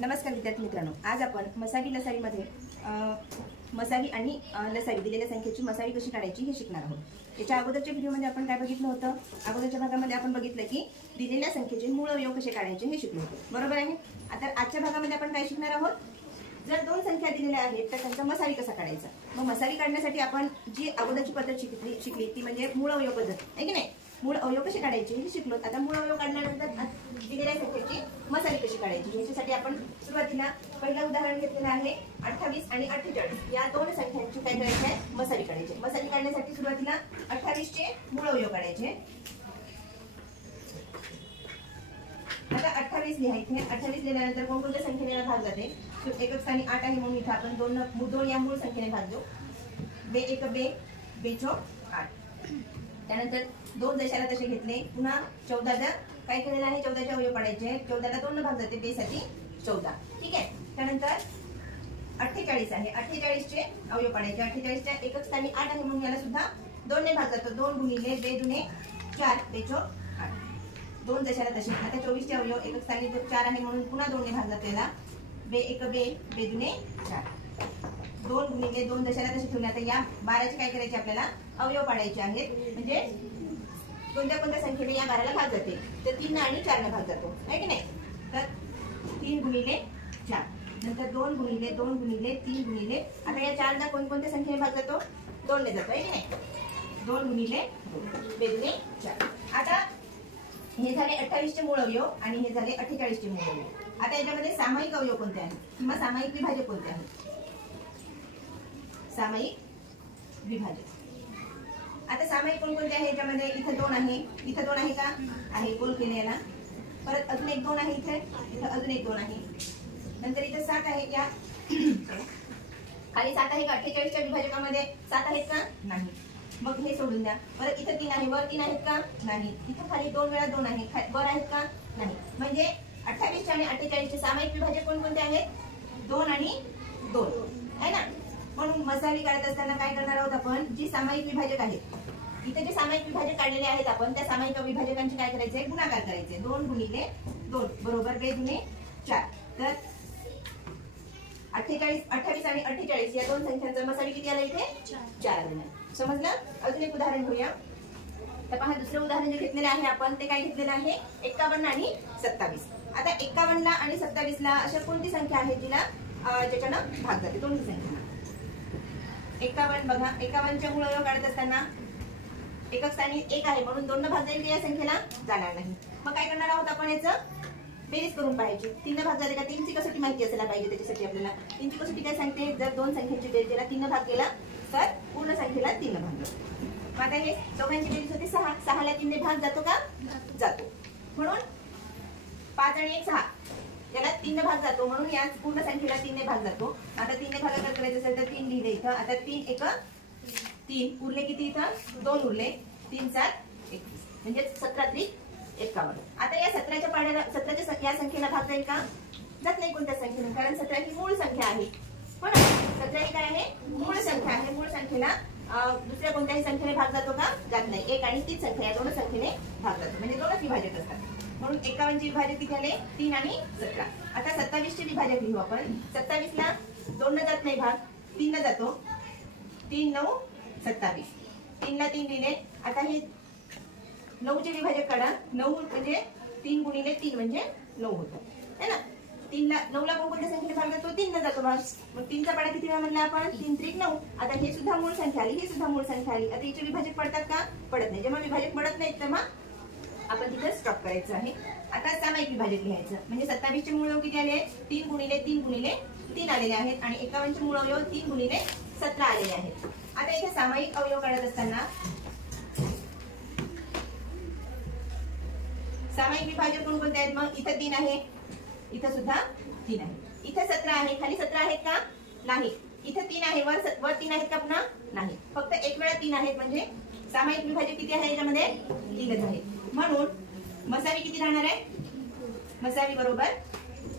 नमस्कार विद्यार्थी मित्रांनो, आज आपण मसावी लसावीमध्ये मसावी आणि लसावी दिलेल्या संख्येची मसावी कशी काढायची हे शिकणार आहोत। याच्या अगोदरच्या व्हिडिओमध्ये आपण काय बघितलं होतं? अगोदरच्या भागामध्ये आपण बघितलं की दिलेल्या संख्येचे मूळ अवयव कसे काढायचे हे शिकलो होतो, बरोबर आहे। आता आजच्या भागामध्ये आपण काय शिकणार आहोत? जर दोन संख्या दिलेल्या आहेत तर त्यांचा मसावी कसा काढायचा। मग मसावी काढण्यासाठी आपण जी अगोदरची पद्धत शिकली ती म्हणजे मूळ अवयव पद्धत आहे की नाही। मूळ अवयव कसे काढायचे हे शिकलो। आता मूळ अवयव काढल्यानंतर दिलेल्या संख्येची मसावी कशी काढायची याच्यासाठी आपण सुरुवातीला पहिलं उदाहरण घेतलेलं आहे 28 आणि 48 या दोन संख्यांची काय करायची आहे? मसावी काढायची। मसावी काढण्यासाठी सुरुवातीला 28 चे मूळ अवयव काढायचे। आता 28 लिहायचे। 28 लिहिल्यानंतर कोणकोणत्या संख्येने भाग जाते? एकक स्थानी 8 आहे म्हणून इथे आपण दोन या मूळ संख्येने भाग देऊ। बे एक बे, बेचो 8। त्यानंतर दोन दशाला तसे घेतले। पुन्हा 14 चा काय केलेलं आहे? 14 चे अवयव काढायचे। 14 ला 2 ने भाग जाते, बे साठी 14, ठीक आहे। त्यानंतर 48 आहे। 48 चे अवयव काढायचे। 48 च्या एकक स्थानी 8 आहे म्हणून याला सुद्धा 2 ने भाग जातो। 2 गुणिले बे दुने 4, बेचो 8। दोन दशाला तसे। आता 24 चे अवयव एकक स्थानी 4 आहे म्हणून पुन्हा 2 ने भाग जातो याला। बे एक बे, बे दुने 4। 2 गुणिले 2 दशाला तसे ठेवले। आता या 12 चे काय करायचे? आपल्याला अवयव काढायचे आहेत। म्हणजे कोणत्या संख्येने या 12 ला भाग जाते? तर 3 आणि 4 ने भाग जातो, आहे की नाही। तर 3 गुणिले 4, नंतर 2 गुणिले 2 गुणिले 3 गुणिले, आता या 4 ला कोणत्या संख्येने भाग जातो? 2 ने जातो, आहे की नाही। 2 गुणिले 2, बे दुने 4। आता हे झाले 28 चे मूळ अवयव आणि हे झाले 48 चे मूळ अवयव। आता याच्यामध्ये सामायिक अवयव कोणते आहेत किंवा सामायिक विभाजक कोणते आहेत? सामायिक विभाजक। आता सामायिक कोणकोणते आहे याच्यामध्ये? इथे 2 आहे, इथे 2 आहे का? आहे, गोल केले याला। परत अजून एक 2 आहे, इथे अजून एक 2 आहे। नंतर इथे 7 आहे, या खाली 7 आहे का? 48 च्या विभाजकामध्ये 7 आहेत का? नाही, मग हे सोडून द्या। परत इथे 3 आहे, वर 3 आहेत का? नाही। इथे खाली 2 वेळा 2 आहे, वर आहेत का? नाही। म्हणजे 28 आणि 48 चे सामायिक विभाजक कोणकोणते आहेत? 2 आणि 2, आहे ना। म्हणून मसावी काढत असताना काय करणार आहोत आपण? जी सामायिक विभाजक आहेत, इथे जे सामायिक विभाजक काढलेले आहेत आपण, त्या सामायिक विभाजकांची काय करायचे? गुणाकार करायचे। 2 गुणिले 2 बरोबर बे दुने 4। तर 28 आणि 48 या दोन संख्यांचा मसावी किती आला? इथे 4 आला। समजलं? अजून एक उदाहरण घेऊया। तर पहा, दुसरं उदाहरण जे घेतलेलं आहे आपण ते काय घेतलेलं आहे? 51 आणि 27। आता 51 ला आणि 27 ला अशा कोणती संख्या आहे जिला ज्याच्यानं भाग जाते? दोन्ही संख्या। 51 बघा, 51 चे मूळ अवयव काढत असताना एकक स्थानी 1 आहे म्हणून 2 ने भाग जाईल या संख्येला? जाणार नाही। मग काय करणार आहोत आपण? याचं बेरीज करून पाहायची। 3 ने भाग जाते का? 3 ची कसोटी माहिती असायला पाहिजे त्याच्यासाठी आपल्याला। 3 ची कसोटी काय सांगते? जर दोन संख्येची बेरीजला 3 ने भाग केला तर पूर्ण संख्येला 3 ने भाग जातो। मग आता हे दोघांची बेरीज होते 6, 6 ला 3 ने भाग जातो का? जातो। म्हणून 5 आणि 1 6 याला 3 ने भाग जातो, म्हणून या पूर्ण संख्येला 3 ने भाग जातो। आता 3 ने भागाकार करायचं असेल तर 3 लिहिले इथं। आता 3 एक 3 उरले किती? इथं 2 उरले। 3 7 21 म्हणजे 17 3 51। आता या 17च्या पाड्याला 17च्या या संख्येला भाग जाईल का? जात नाही कोणत्या संख्येने, कारण 17 ही मूळ संख्या आहे, हो ना। 17 ही काय आहे? मूळ संख्या आहे। मूळ संख्येला दुसऱ्या कोणत्याही संख्येने भाग जातो का? जात नाही। 1 आणि 3 संख्या या दोन संख्येने भाग जातो, म्हणजे दोनच विभाजक असतात। म्हणून 51 चे विभाजक किती आले? 3 आणि 17। आता 27 चे विभाजक लिहू आपण। 27 ला 2 ने जात नाही भाग, 3 ने जातो। 3 9 27, 3 ला 3 लिहिले। आता हे 9 चे विभाजक काढा। 9 म्हणजे 3 गुणिले 3 म्हणजे 9 होतं, है ना। 9 ला कोणत्या संख्येने भाग जातो? 3 ने जातो भाग। मग 3 चा पाडा किती वेळा म्हणला आपण? 3 त्रिक 9। आता हे सुद्धा मूळ संख्या आली, ही सुद्धा मूळ संख्या आली। आता याचे विभाजक पडतात का? पडत नाही। जेव्हा विभाजक पडत नाहीत तेव्हा आपण तिथे स्टॉप करायचं आहे। आता सामायिक विभाजक लिहायचं। म्हणजे 27 चे मूळ अवयव किती आले? 3 गुणिले 3 गुणिले 3 आलेले आहेत आणि 51 चे मूळ अवयव 3 गुणिले 17 आलेले आहेत। आता इथे सामायिक अवयव काढत असताना सामायिक विभाजक कोणकोणते आहेत? मग इथे 3 आहे, इथे सुद्धा 3 आहे, इथे 17 आहे, खाली 17 आहेत का? नाही। इथे 3 आहे, वर 3 आहेत का? पुन्हा नाही, फक्त एक वेळा 3 आहेत। म्हणजे सामायिक विभाजक किती आहे याच्यामध्ये? 3च आहे। म्हणून मसावी किती राहणार आहे? मसावी बरोबर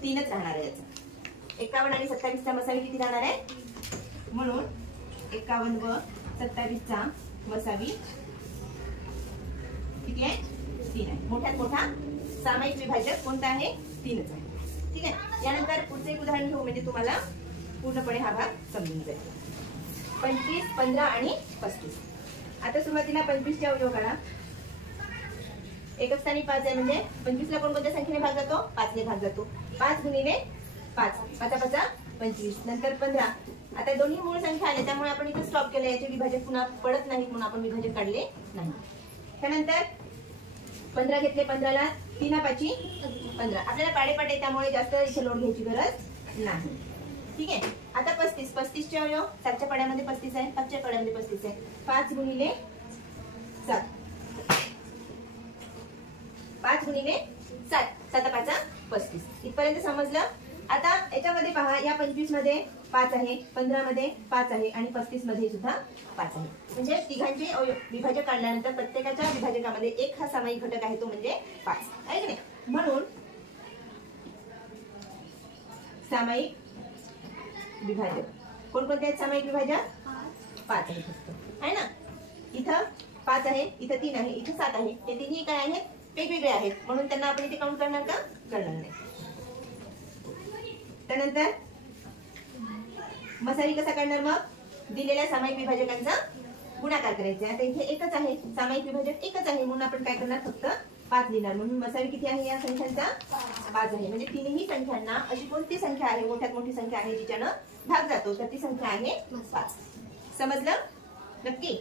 3च राहणार आहे याचा। 51 आणि 27 चा मसावी किती राहणार आहे? म्हणून 51 व 27 चा मसावी किती आहे? 3 आहे। मोठ्यात मोठा सामायिक विभाजक कोणता आहे? 3च आहे। ठीक आहे. यानंतर पुढचं एक उदाहरण घेऊ म्हणजे तुम्हाला पूर्णपणे हा भाग समजून जाईल. 25, 15 आणि 35. आता सुरुवातीला 25 चे अवयव काढा. एकच स्थानी 5 आहे म्हणजे 25 ला कोणत्या संख्येने भाग जातो? 5 ने भाग जातो. 5 गुणिले 5, 5 5 25. नंतर 15. आता दोन्ही मूळ संख्या आल्या त्यामुळे आपण इथे स्टॉप केलं. याचे विभाजक पुन्हा पडत नाहीत म्हणून आपण विभाजक काढले नाही. त्यानंतर 15 घेतले. 15 ला 3 5 15. आपल्याला पाडेपाठ आहे त्यामुळे जास्त इथे लोड घ्यायची गरज नाही. ठीक आहे. आता 35. 35 चे अवयव 7 च्या पाड्यामध्ये 35 आहे, 5 च्या पाड्यामध्ये 35 आहे. 5 गुणिले 7, 5 गुणिले 7, 7 5 35. इथपर्यंत समजलं. आता याच्यामध्ये पहा, या 25 मध्ये 5 आहे, 15 मध्ये 5 आहे आणि 35 मध्ये सुद्धा 5 आहे. म्हणजे तिघांचे विभाजक काढल्यानंतर प्रत्येकाच्या विभाजकामध्ये एक हा सामायिक घटक आहे, तो म्हणजे 5 आहे की नाही. म्हणून सामायिक विभाजक कोणकोणते आहेत? सामायिक विभाजक 5 आहे फक्त, आहे ना. इथं 5 आहे, इथं 3 आहे, इथं 7 आहे. हे तिन्ही काय आहेत? वेगवेगळे आहेत, म्हणून त्यांना आपण इथे काउंट करणार का? करणार नाही. त्यानंतर मसाई कसा करणार? मग दिलेल्या सामायिक विभाजकांचा गुणाकार करायचा. आता इथे एकच आहे, सामायिक विभाजक एकच आहे म्हणून आपण काय करणार? फक्त 5 लिहिणार. म्हणून मसाई किती आहे या संख्यांचा? 5 आहे. म्हणजे तिन्ही संख्यांना अशी कोणती संख्या आहे, मोठ्यात मोठी संख्या आहे जिच्यानं भाग जातो, तर ती संख्या आहे 5. समजलं? नक्की?